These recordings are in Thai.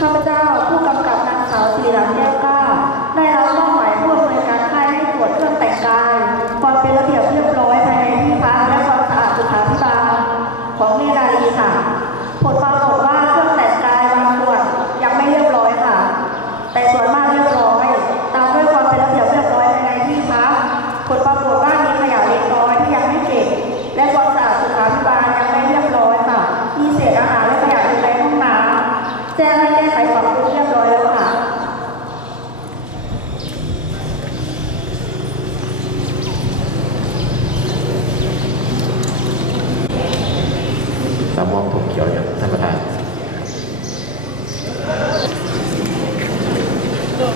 ข้าพเจ้าผู้กำกับนางสาวศิรัตน์แก้วกล้าได้รับมอบหมายผู้อำนวยการค่ายให้ตรวจเครื่องแต่งกายความเป็นระเบียบเรียบร้อยภายในที่พักและความสะอาดสุขาภิบาลของเนรารีค่ะ ผลปรากฏว่าเครื่องแต่งกายบางส่วนยังไม่เรียบร้อยค่ะ แต่ส่วนมากเรียบร้อย ตามด้วยความเป็นระเบียบเรียบร้อยภายในที่พักผลปรากฏว่ามีขยะเล็กน้อยที่ยังไม่เก็บ และความสะอาดสุขาภิบาลยังไม่เรียบร้อยค่ะ มีเศษอาหารและขยะอยู่ในห้องน้ำแจ้งให้แก้ไขปรับปรุงเรียบร้อยแล้วค่ะ สามมองผมเขียวอย่างท่านประธาน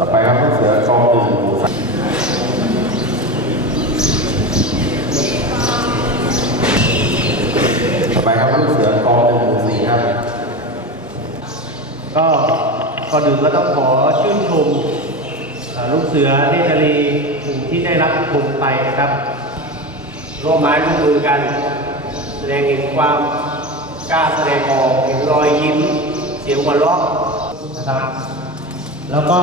ต่อไปครับลูกเสือกองหนึ่งหมู่สาม ไปครับลูกเสือกองหนึ่งหมู่สี่ครับก็ขออนอื่นก็ต้องขอชื่นชมลูกเสือเนตรลีที่ได้รับชมไปนะครับร่วมไม้ร่วมมือกัน แสดงเห็นความกล้าแสดงออกเห็นรอยยิ้ม เสียงหัวเราะนะครับแล้วก็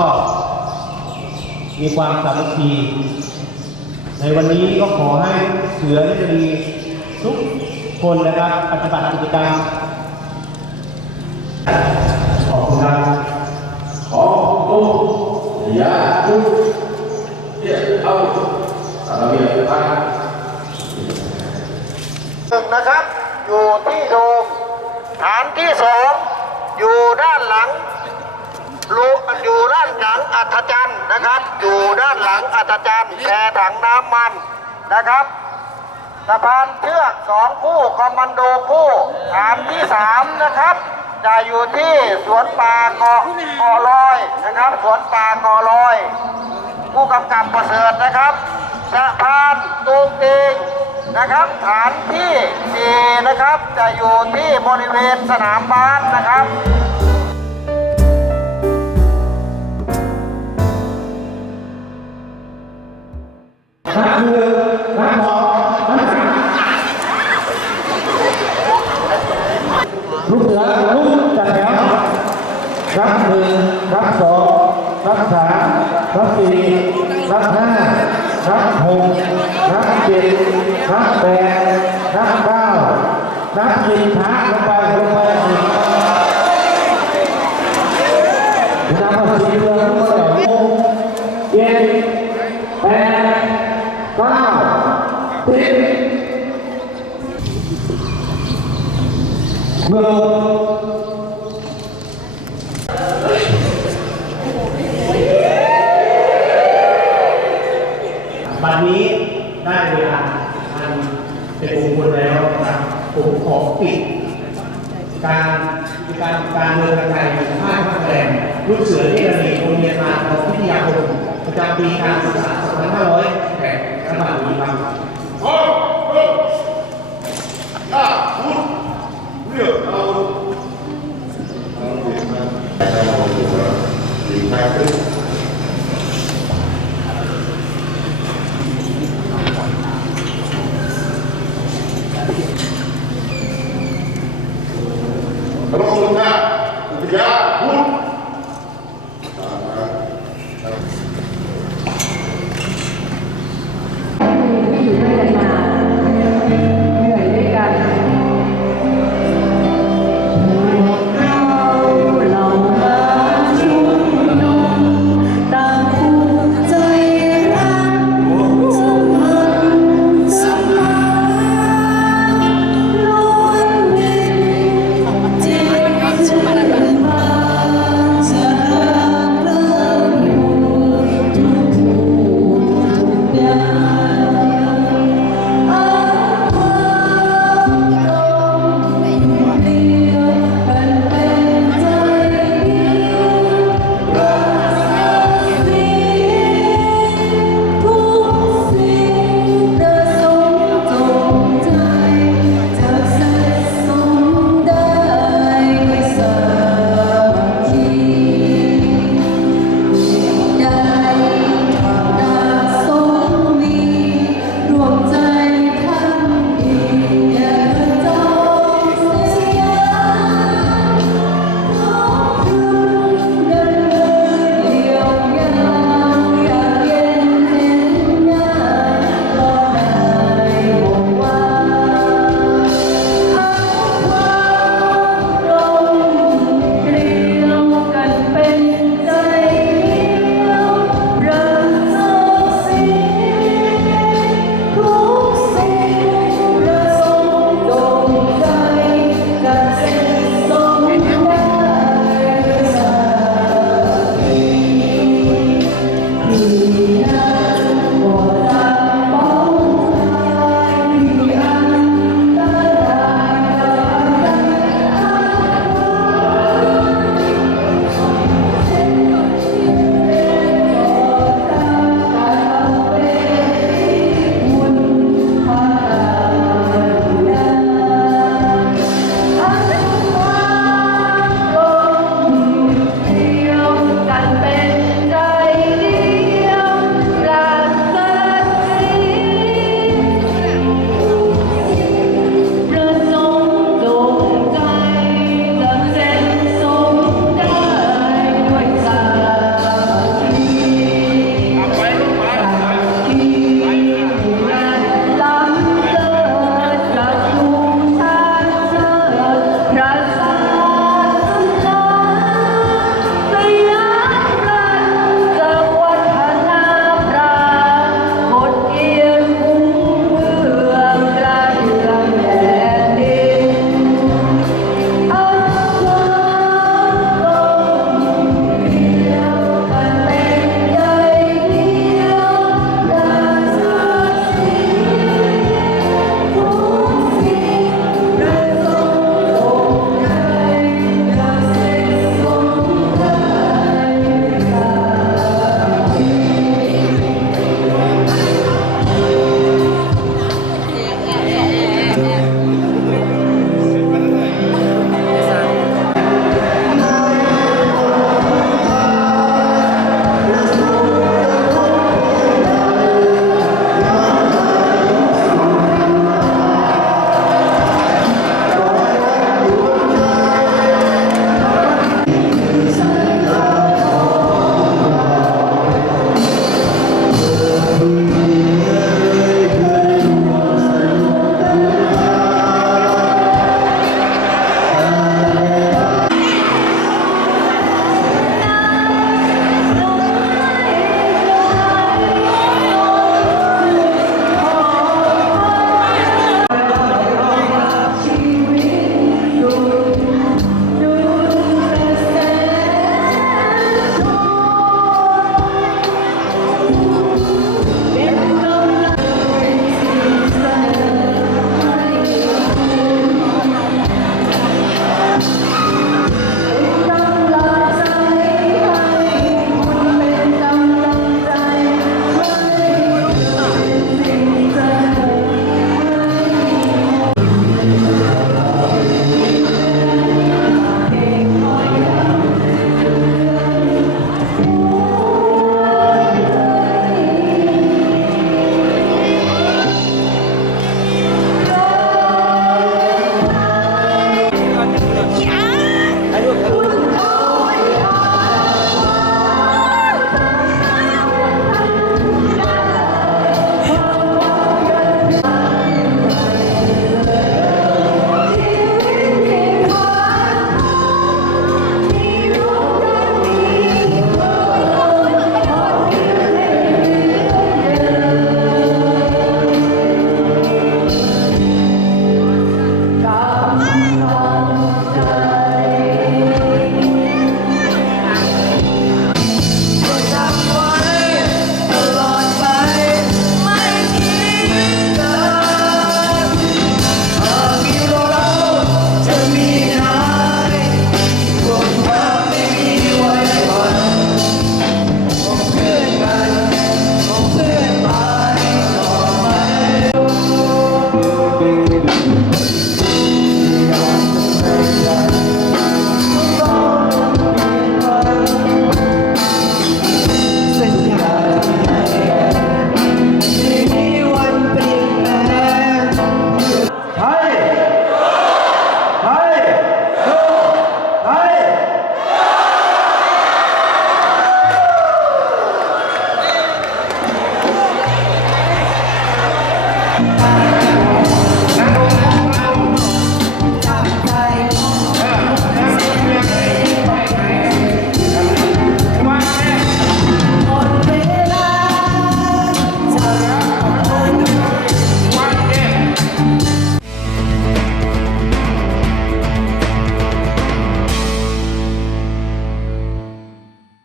มีความสามัคคีในวันนี้ก็ขอให้เสือเนตรลี ทุกคนนะครับปฏิบัติกิจกรรมขอบคุณครับของโอ้ยาดูเดี๋ยวเอาตาระเบียบไปหนึ่งนะครับ อยู่ที่โดมฐานที่สองอยู่ด้านหลังรูอยู่ด้านหลังอัฐจันทร์นะครับ อยู่ด้านหลังอัฐจันทร์แพถังน้ำมันนะครับ สะพานเชือกสองคู่คอมมานโดคู่ฐานที่สามนะครับ จะอยู่ที่สวนป่าเกาะเกาะลอยนะครับ สวนป่าเกาะลอย ผู้กำกับประเสริฐนะครับสะพานตูงติงนะครับ ฐานที่สี่นะครับ จะอยู่ที่บริเวณสนามบ้านนะครับนับหนึ่งนับสองนับสาม ลูกเสือลูกจัดแถวนับหนึ่งนับสองนับสามนับสี่นับห้านับหกนับเจ็ดนับแปดนับเก้านับสิบช้าลงไปลงไปสิบนับมาสี่เดือนลงไปหกเจ็ดแปดเก้าสิบ เมื่อเราบัดนี้ได้เวลาอันเป็นมงคลแล้วนะครับผมขอปิด การการการเมืองไทยภาคแสดงลูกเสือที่ระดีโรงเรียนมาทองวิทยาคมประจำปีการศึกษา2500